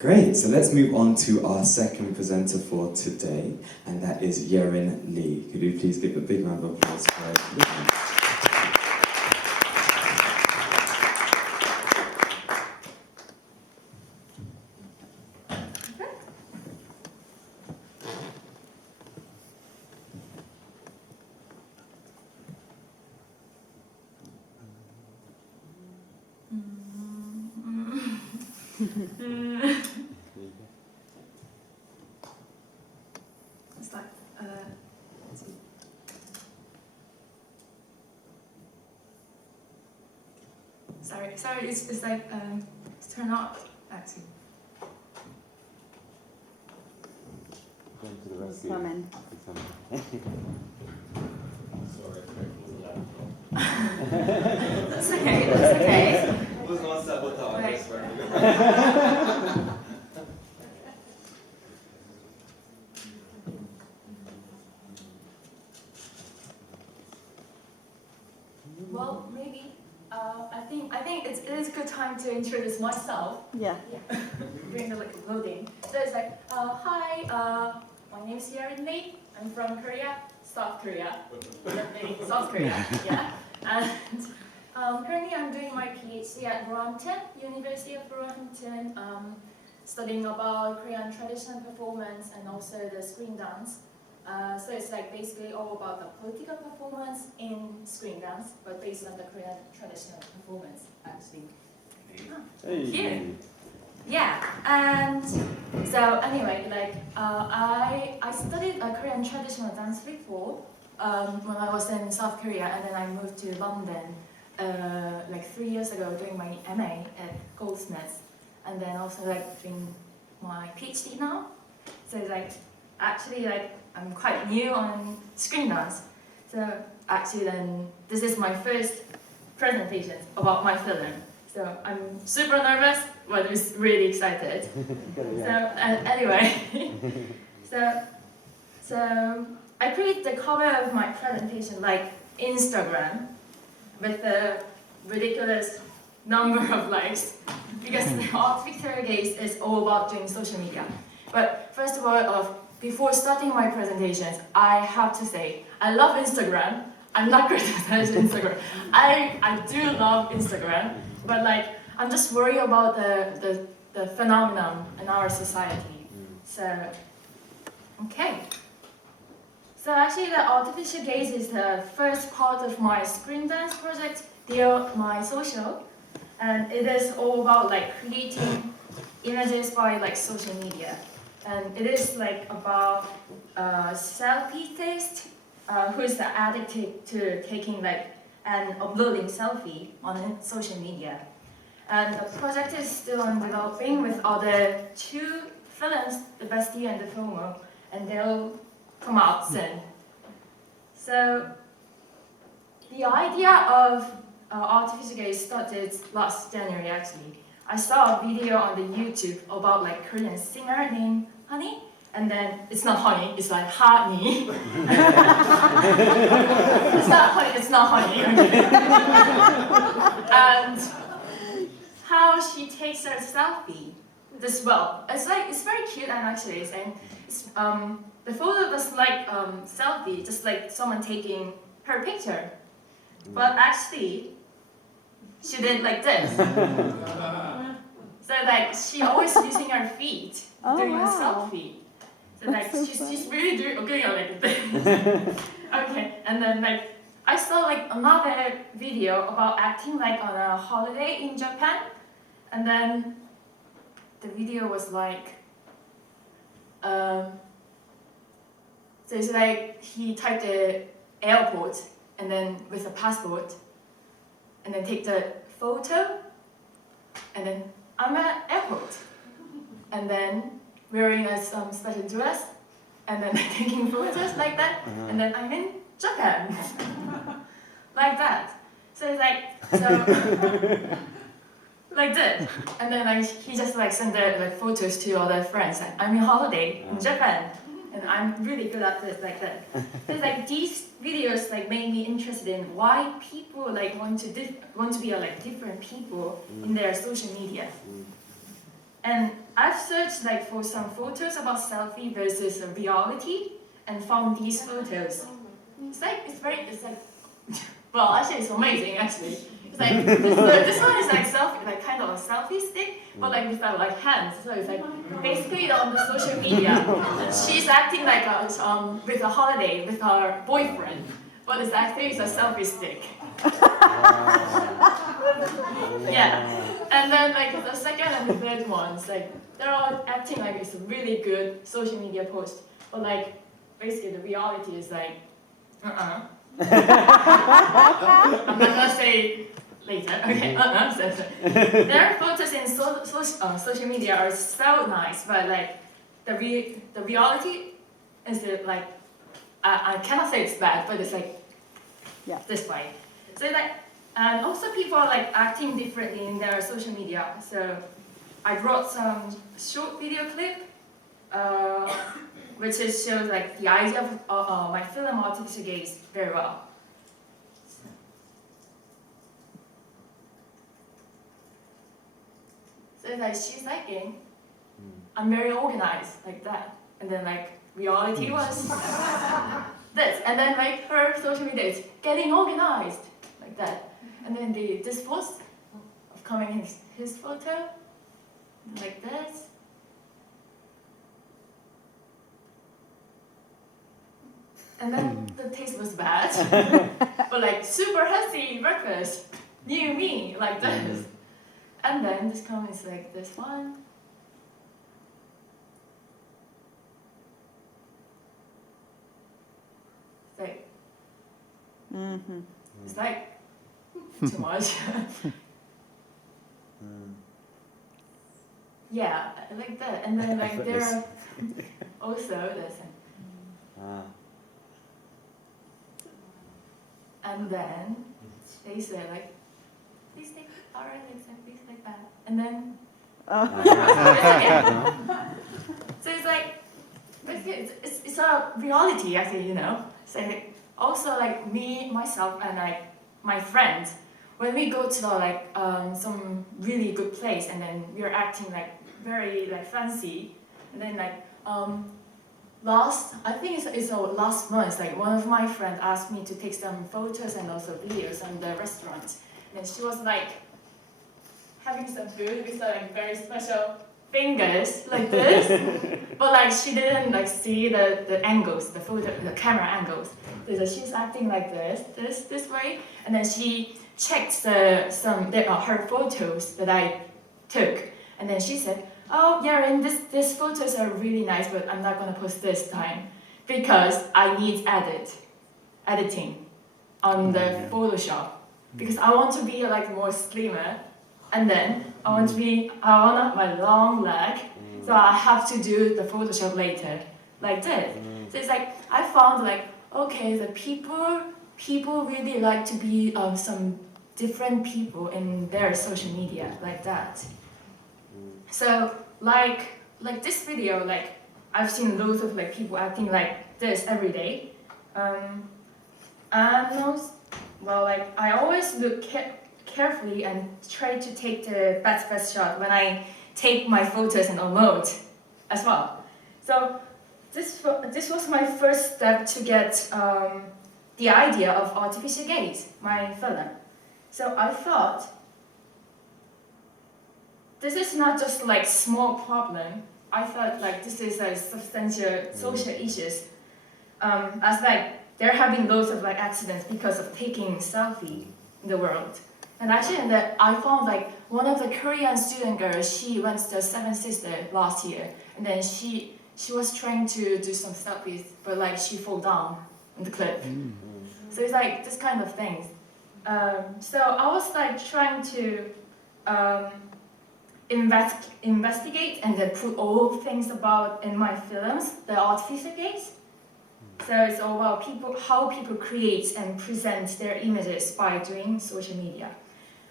Great, so let's move on to our second presenter for today, and that is Yerin Lee. Could you please give a big round of applause for Yerin? It's like, let's see. Sorry, it's like, it's turned off, actually. Going to the rescue. Coming. Sorry, That's okay, that's okay. was not sabotage, I Right. swear. Well, maybe, I think it is a good time to introduce myself. Yeah. During the loading. So it's like, hi, my name is Yerin Lee. I'm from Korea, South Korea. South Korea, yeah. And currently I'm doing my PhD at Brampton, University of Brampton, studying about Korean traditional performance and also the Screen.Dance. So it's like basically all about the political performance in Screen.Dance, but based on the Korean traditional performance, actually. Thank you. Yeah, and so anyway, like I studied a Korean traditional dance before when I was in South Korea, and then I moved to London like 3 years ago doing my MA at Goldsmiths, and then also like doing my PhD now. So like actually like I'm quite new on Screen Dance. So actually then this is my first presentation about my film. So I'm super nervous, but I'm really excited. So anyway, so I created the cover of my presentation like Instagram with a ridiculous number of likes because the art Victoria Gaze is all about doing social media. But first of all, before starting my presentations, I have to say I love Instagram. I'm not criticizing Instagram. I do love Instagram, but like I'm just worried about the phenomenon in our society. So okay. So actually the artificial gaze is the first part of my Screen Dance project, my social, and it is all about like creating images by like social media. And it is like about selfie taste, who is addicted to taking like and uploading selfie on social media. And the project is still on developing with other 2 films, The Bestie and the FOMO, and they'll come out soon. So the idea of artificial gaze started last January actually. I saw a video on the YouTube about like Korean singer named Honey, and then it's not Honey, it's like Honey. It's not honey. And how she takes her selfie this well. It's very cute and actually the photo was like selfie, just like someone taking her picture. But actually she did like this. So like she always using her feet doing a selfie. So like she's really doing like this. Okay, and then like I saw like another video about acting like on a holiday in Japan, and then the video was like so it's like he typed the airport and then with a passport and then take the photo and then I'm at airport and then wearing some special dress and then taking photos like that and then I'm in Japan like that. So it's like like this, and then like he just like sent their like photos to other friends. Like, I'm on holiday in Japan, and I'm really good at this like that. So like these videos like made me interested in why people like want to be like different people in their social media. And I've searched like for some photos about selfie versus reality and found these photos. It's like, well, actually it's amazing actually. It's like, this one is like selfie, like kind of a selfie stick, but like without like hands. So it's like basically on the social media, she's acting like with a holiday with her boyfriend, but it's actually a selfie stick. Yeah. And then like the second and the third ones, like they're all acting like it's a really good social media post, but like basically the reality is like, I'm not gonna say later. Okay. Their photos in social media are so nice, but like the reality is that like I cannot say it's bad, but it's like this way. So like. And also people are like acting differently in their social media. So I brought some short video clip, which shows like the idea of my film Artificial Gaze very well. So like she's liking, I'm very organized like that. And then like reality was this. And then like her social media is getting organized like that. And then this post of coming in his photo, like this. And then the taste was bad, but like super healthy breakfast, new me, like this. And then this comment is like this one. It's like, it's like, too much. Yeah, like that. And then like there are also this. And then they say like, please take our legs and please like that. And then so it's like it's a reality actually, you know. So also like me, myself and like my friends, when we go to like some really good place and then we're acting like very like fancy, and then like I think it's last month, like one of my friends asked me to take some photos and also videos on the restaurant, and she was like having some food with like very special fingers like this, but like she didn't like see the angles, the camera angles. So she's acting like this way, and then she checked her photos that I took, and then she said, "Oh, Yerin, these photos are really nice, but I'm not gonna post this time because I need editing on the Photoshop because I want to be like more slimmer, and then I want my long leg, so I have to do the Photoshop later, like this." So it's like I found like okay, the people really like to be some different people in their social media like that. So like this video, like I've seen loads of like people acting like this every day, and also, well, like I always look carefully and try to take the best shot when I take my photos and upload as well. So this was my first step to get the idea of Artificial Gaze, my film. So I thought, this is not just like small problem. I thought like this is a substantial social issues. As like they're having loads of like accidents because of taking selfie in the world. And actually, I found like one of the Korean student girls. She went to the Seven Sisters last year, and then she was trying to do some selfies, but like she fell down in the cliff. So it's like this kind of things. So I was like trying to investigate and then put all things about in my films, the Artificial Gaze. So it's all about how people create and present their images by doing social media.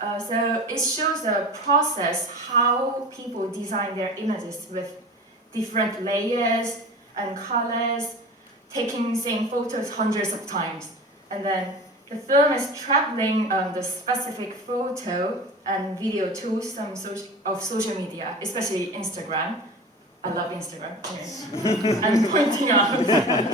So it shows the process how people design their images with different layers and colors, taking same photos hundreds of times, and then the film is traveling the specific photo and video tools of social media, especially Instagram. I love Instagram. Okay. And pointing out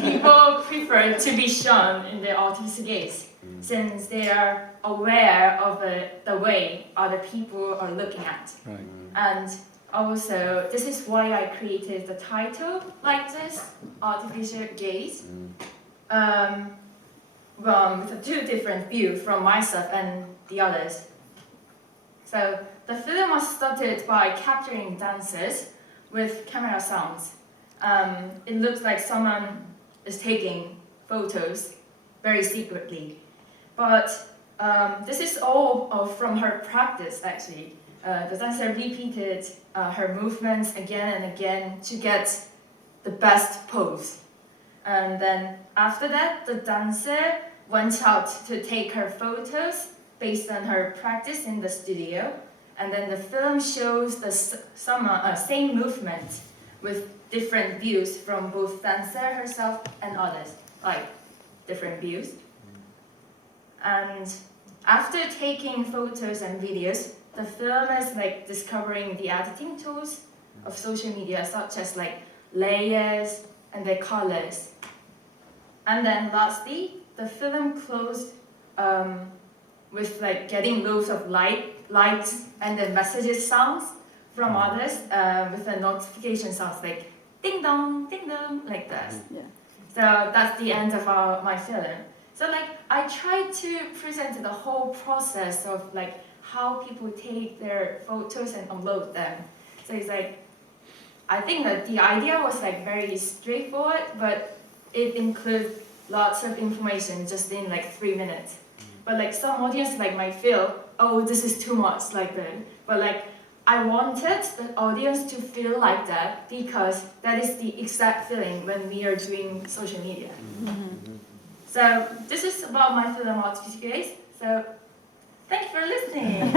people prefer to be shown in the artistic gaze since they are aware of the way other people are looking at. Right. And also, this is why I created the title like this, Artificial Gaze, with a two different views from myself and the others. So the film was started by capturing dances with camera sounds. It looks like someone is taking photos very secretly. But this is all from her practice, actually. The dancer repeated her movements again and again to get the best pose. And then after that, the dancer went out to take her photos based on her practice in the studio. And then the film shows the same movement with different views from both dancer herself and others, like different views. And after taking photos and videos, the film is like discovering the editing tools of social media, such as like layers and the colors. And then lastly, the film closed with like getting loads of lights and the messages sounds from others with the notification sounds like ding dong, like that. Yeah. So that's the end of my film. So like I tried to present the whole process of like how people take their photos and upload them. So it's like, I think that the idea was like very straightforward, but it includes lots of information just in like 3 minutes. But like some audience like might feel, oh, this is too much like that. But like I wanted the audience to feel like that because that is the exact feeling when we are doing social media. So this is about my film Artificial Gaze. So thank you for listening.